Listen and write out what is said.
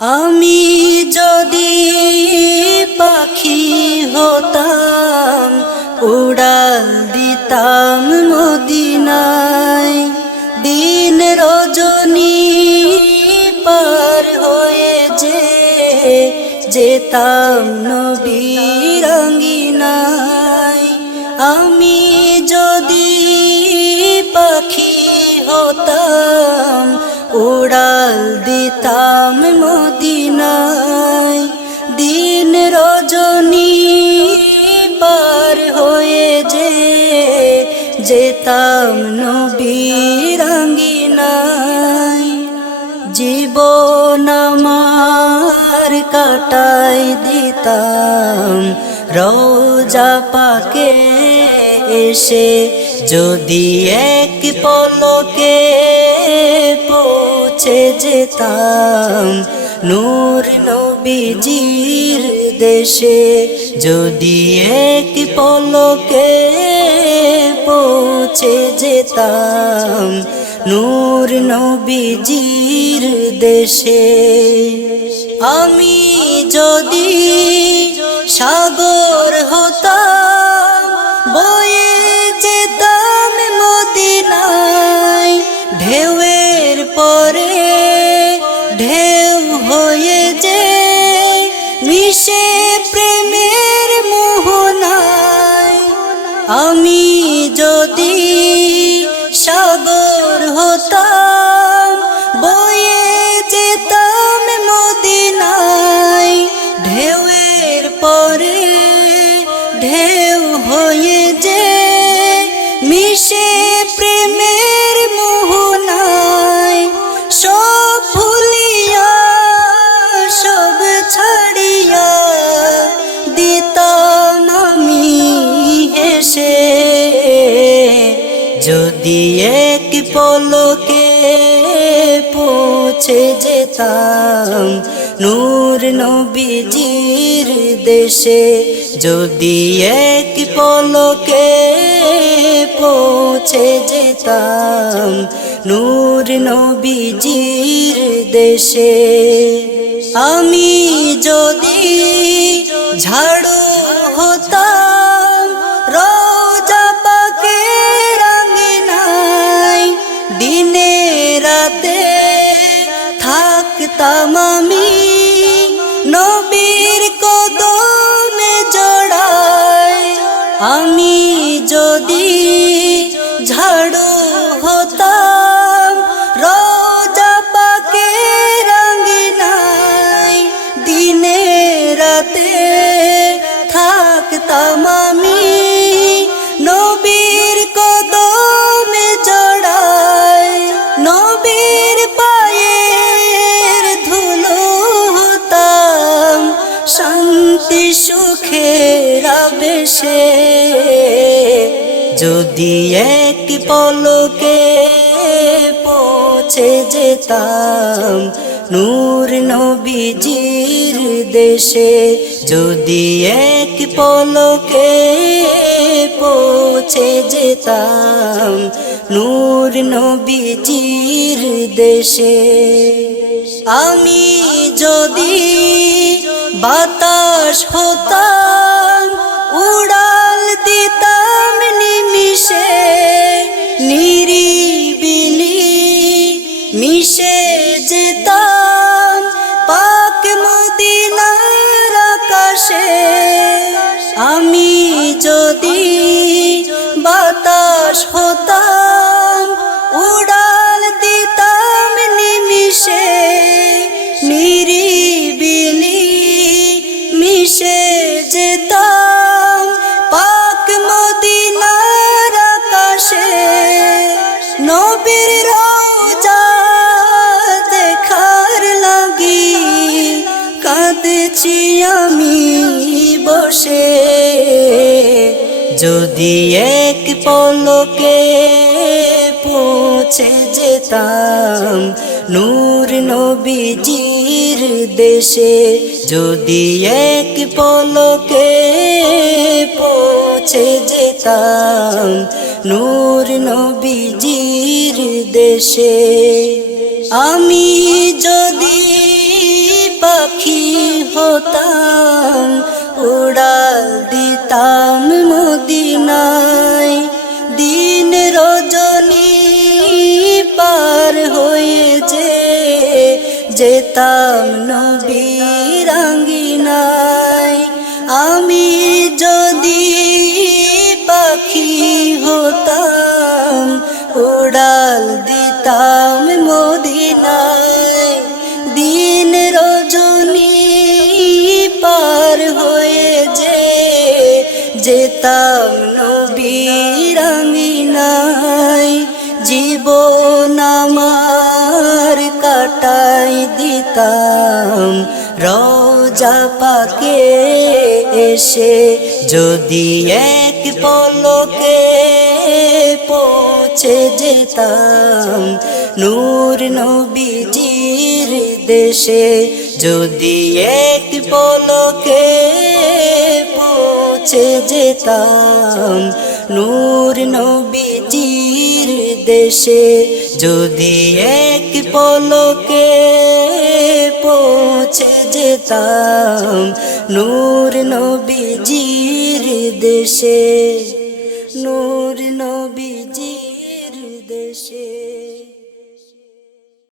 আমি যদি পাখি হতাম উড়াল দিতাম মদিনায়, দিন রজনী পার হয়ে যেতাম নবীর আঙ্গিনায়। আমি যদি পাখি হতাম উড়াল দিতাম মদিনায়, দিন রজনী পার হয়ে যেতাম নবীর আঙ্গিনায়। জীবন আমার কাটাই দিতাম রওজা পাকে এসে, যদি এক পলকে পৌঁছে যেতাম নূর নবীজির দেশে। যদি এক পলকে পৌঁছে যেতাম নূর নবীজির দেশে। আমি যদি সাগর হতাম বয়ে যেতাম মদিনায়, ঢেউয়ের পরে ঢেউ হয়ে মিশে প্রেমের মোহনায়। আমি যদি সাগর হতাম বয়ে যেতাম মদিনায়, ঢেউয়ের পরে ঢেউ হয়ে মিশে প্রেমের মোহনায়। সব ভুলিয়া সব ছাড়িয়া দিতাম আমি হেসে, যদি এক পলকে পৌঁছে যেতাম নূর নবীজির দেশে। যদি এক পলকে পৌঁছে যেতাম নূর নবীজির দেশে। আমি যদি ঝাড়ু হতাম রওজা পাকের আঙ্গিনায়, দিনে রাতে থাকতাম আমি নবীর কদমে জড়ায়। আমি যদি ঝাড়ু হতাম রওজা পাকের আঙ্গিনায়, দিনে রাতে থাকতাম আমি নবীর কদমে জড়ায়। নবীর পায়ের ধুলো হতাম শান্তি সুখের আবেশে, যদি এক পলকে পৌঁছে যেতাম নূর নবীজির দেশে। যদি এক পলকে পৌঁছে যেতাম নূর নবীজির দেশে। আমি যদি বাতাস হতাম উড়াল দিতাম নিমিষে, নিরিবিলি মিশে যেতাম পাক মদিনার আকাশে। আমি যদি বাতাস হতাম উড়াল দিতাম নিমিষে, নিরিবিলি মিশে যেতাম পাক মদিনার আকাশে। নবীর রওজা দেখার লাগি কাঁদছি আমি বসে, যদি এক পলকে পৌঁছে যেতাম নূর নবীজির দেশে। যদি এক পলকে পৌঁছে যেতাম নূর নবীজির দেশে। আমি যদি যেতাম মদিনায়, দিন রজনী পার হয়ে যেতাম নবীর আঙ্গিনায়। আমি যদি পাখি হতাম, উড়াল দিতাম মদিনায়, দিন রজনী পার হয়ে যেতাম নবীর আঙ্গিনায়। জীবন আমার কাটাই দিতাম রওজা পাকে এসে, যদি এক পলকে পৌঁছে যেতাম নূর নবীজির দেশে, যদি এক পলকে পৌঁছে যেতাম নূর নবীজির দেশে, যদি এক পলকে পৌঁছে যেতাম নূর নবীজির দেশে, নূর নবীজির দেশে।